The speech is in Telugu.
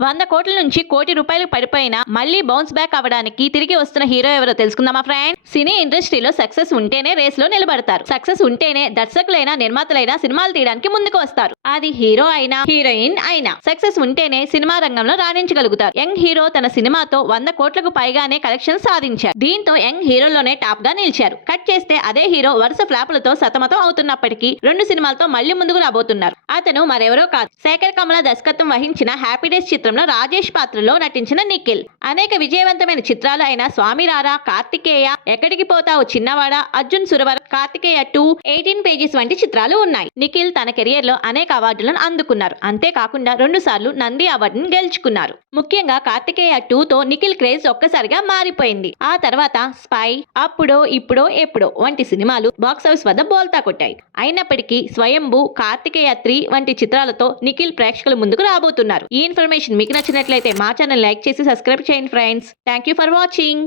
వంద కోట్ల నుంచి కోటి రూపాయలు పడిపోయినా మళ్ళీ బౌన్స్ బ్యాక్ అవ్వడానికి తిరిగి వస్తున్న హీరో ఎవరో తెలుసుకుందామా ఫ్రెండ్ సినీ ఇండస్ట్రీలో సక్సెస్ ఉంటేనే రేస్లో నిలబడతారు. సక్సెస్ ఉంటేనే దర్శకులైనా నిర్మాతలైనా సినిమాలు తీయడానికి ముందుకు వస్తారు. అది హీరో అయినా హీరోయిన్ అయినా సక్సెస్ ఉంటేనే సినిమా రంగంలో రాణించగలుగుతారు. యంగ్ హీరో తన సినిమాతో వంద కోట్లకు పైగానే కలెక్షన్ సాధించారు. దీంతో యంగ్ హీరోలోనే టాప్గా నిలిచారు. కట్ చేస్తే అదే హీరో వరుస ఫ్లాపులతో సతమతం అవుతున్నప్పటికీ రెండు సినిమాలతో మళ్ళీ ముందుకు రాబోతున్నారు. అతను మరెవరో కాదు. శేఖర్ కమల దర్శకత్వం వహించిన హ్యాపీ డేస్ చిత్రంలో రాజేష్ పాత్రలో నటించిన నిఖిల్. అనేక విజయవంతమైన చిత్రాలు అయిన స్వామి రారా కార్తికేయ ఎక్కడికి పోతావు చిన్నవాడ Arjun Suravara Karthikeya two eighteen pages వంటి చిత్రాలు ఉన్నాయి. నిఖిల్ తన కెరియర్లో అనేక అవార్డులను అందుకున్నారు. అంతేకాకుండా రెండు సార్లు నంది అవార్డును గెలుచుకున్నారు. ముఖ్యంగా కార్తికేయ టూ తో నిఖిల్ క్రేజ్ ఒక్కసారిగా మారిపోయింది. ఆ తర్వాత స్పై అప్పుడో ఇప్పుడో ఎప్పుడో వంటి సినిమాలు బాక్స్ ఆఫీస్ వద్ద బోల్తా కొట్టాయి. అయినప్పటికీ స్వయంభూ కార్తికేయ త్రీ వంటి చిత్రాలతో నిఖిల్ ప్రేక్షకుల ముందుకు రాబోతున్నారు. ఈ ఇన్ఫర్మేషన్ మీకు నచ్చినట్లయితే మా ఛానల్ లైక్ చేసి సబ్స్క్రైబ్ చేయండి friends. Thank you for watching